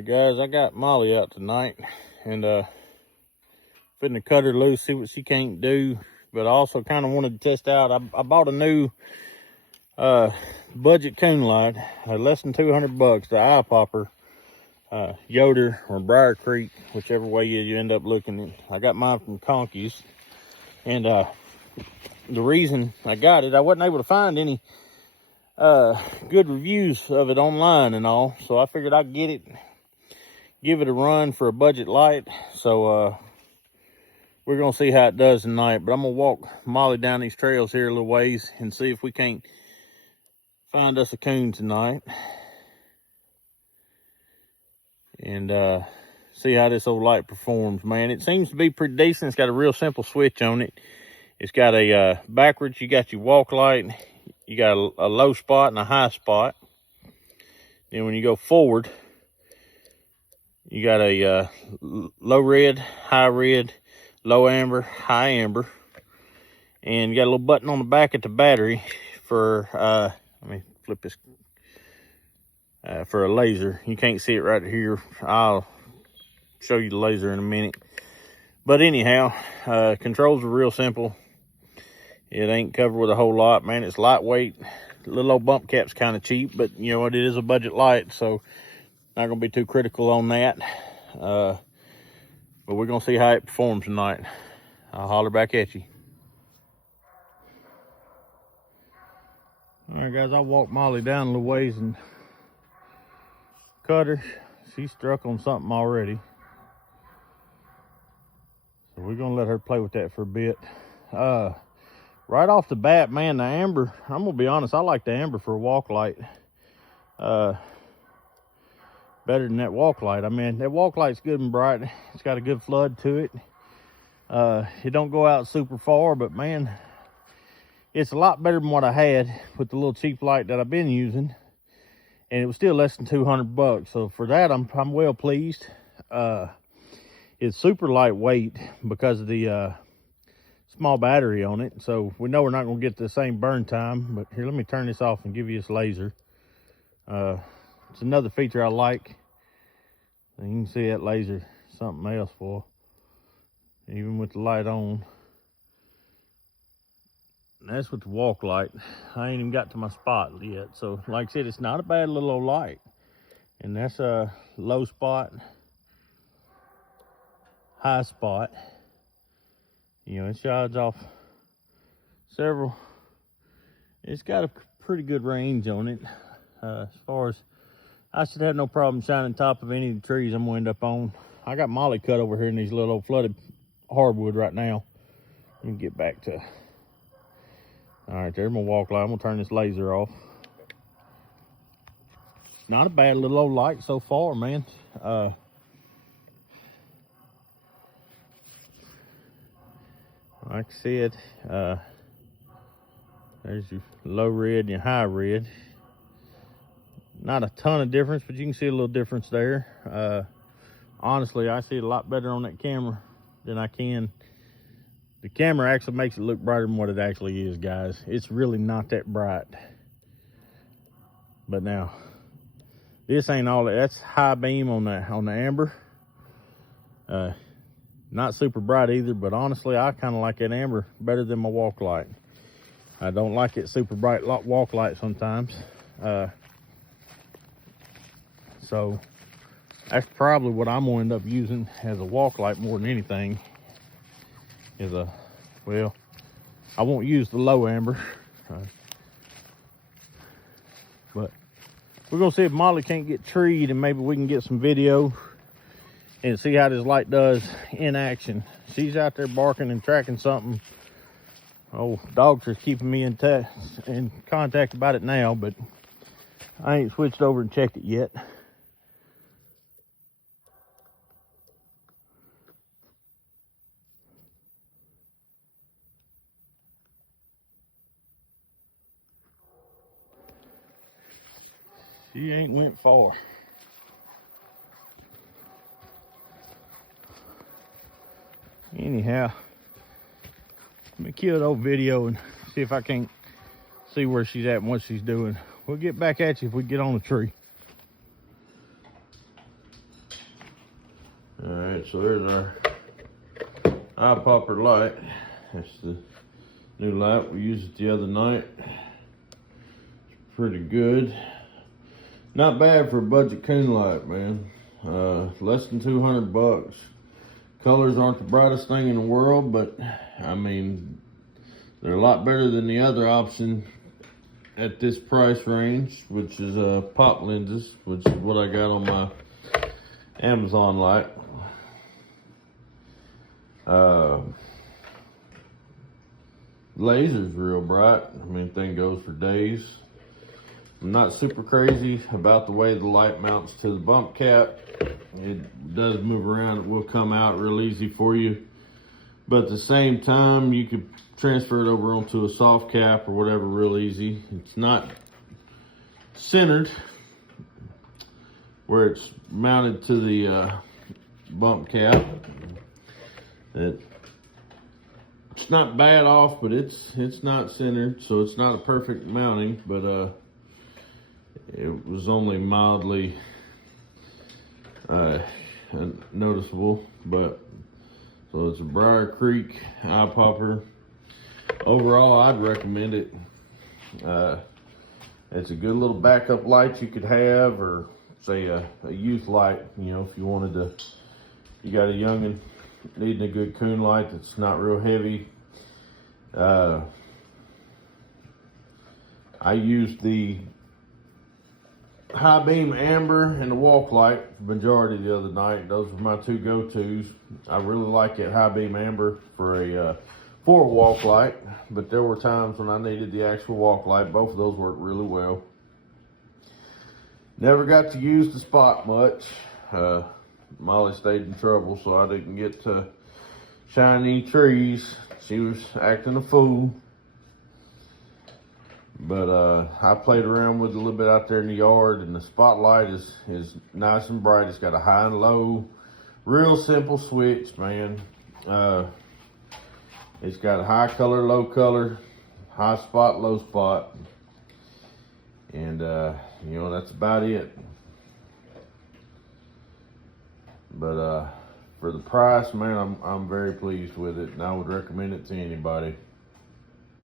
Alright guys, I got Molly out tonight and putting the cutter loose, see what she can't do. But I also kind of wanted to test out, I bought a new budget coon light, less than 200 bucks, the eye popper, Yoder or Briar Creek, whichever way you end up looking. I got mine from Conky's, and the reason I got it, I wasn't able to find any good reviews of it online and all, so I figured I'd get it, give it a run for a budget light. So we're gonna see how it does tonight, but I'm gonna walk Molly down these trails here a little ways and see if we can't find us a coon tonight, and see how this old light performs. Man, it seems to be pretty decent. It's got a real simple switch on it. It's got a backwards, you got your walk light, you got a low spot and a high spot. Then when you go forward, you got a low red, high red, low amber, high amber. And you got a little button on the back at the battery for, let me flip this, for a laser. You can't see it right here. I'll show you the laser in a minute. But anyhow, controls are real simple. It ain't covered with a whole lot, man. It's lightweight. Little old bump cap's kind of cheap, but you know what? It is a budget light, so not gonna be too critical on that. But we're gonna see how it performs tonight. I'll holler back at you. All right, guys, I walked Molly down a little ways and cut her. She struck on something already, so we're gonna let her play with that for a bit. Right off the bat, man, the amber, I'm gonna be honest, I like the amber for a walk light better than that walk light. I mean, that walk light's good and bright. It's got a good flood to it. It don't go out super far, but man, it's a lot better than what I had with the little cheap light that I've been using, and it was still less than 200 bucks. So for that, I'm well pleased. It's super lightweight because of the small battery on it, so we know we're not going to get the same burn time. But here, let me turn this off and give you this laser. It's another feature I like. You can see that laser, something else for, even with the light on. And that's with the walk light. I ain't even got to my spot yet. So like I said, it's not a bad little old light. And that's a low spot, high spot. You know, it shines off several. It's got a pretty good range on it. As far as, I should have no problem shining top of any of the trees I'm gonna end up on. I got Molly cut over here in these little old flooded hardwood right now. Let me get back to, all right, there's my walk light. I'm gonna turn this laser off. Not a bad little old light so far, man. Like I said, there's your low red and your high red. Not a ton of difference, but you can see a little difference there. Honestly, I see it a lot better on that camera than I can. The camera actually makes it look brighter than what it actually is, guys. It's really not that bright. But now, this ain't all that. That's high beam on the amber. Not super bright either, but honestly, I kind of like that amber better than my walk light. I don't like it super bright walk light sometimes. So that's probably what I'm gonna end up using as a walk light more than anything. Is a, well, I won't use the low amber, but we're gonna see if Molly can't get treed, and maybe we can get some video and see how this light does in action. She's out there barking and tracking something. Oh, dogs are keeping me in contact about it now, but I ain't switched over and checked it yet. She ain't went far. Anyhow, let me kill the old video and see if I can't see where she's at and what she's doing. We'll get back at you if we get on the tree. All right, so there's our eye popper light. That's the new light. We used it the other night. It's pretty good. Not bad for a budget coon light, man. Less than 200 bucks. Colors aren't the brightest thing in the world, but I mean, they're a lot better than the other option at this price range, which is pop lenses, which is what I got on my Amazon light. Laser's real bright. I mean, thing goes for days. I'm not super crazy about the way the light mounts to the bump cap. It does move around. It will come out real easy for you. But at the same time, you could transfer it over onto a soft cap or whatever real easy. It's not centered where it's mounted to the bump cap. It's not bad off, but it's not centered, so it's not a perfect mounting, but it was only mildly noticeable. But so it's a Briar Creek eye popper. Overall, I'd recommend it. It's a good little backup light you could have, or say a youth light, you know, if you wanted to, you got a youngin' needing a good coon light that's not real heavy. I used the high beam amber and the walk light majority the other night. Those were my two go-tos. I really like that high beam amber for a walk light, but there were times when I needed the actual walk light. Both of those worked really well. Never got to use the spot much. Molly stayed in trouble, so I didn't get to shine any trees. She was acting a fool. But I played around with it a little bit out there in the yard, and the spotlight is nice and bright. It's got a high and low, real simple switch, man. It's got high color, low color, high spot, low spot, and you know, that's about it. But for the price, man, I'm very pleased with it, and I would recommend it to anybody.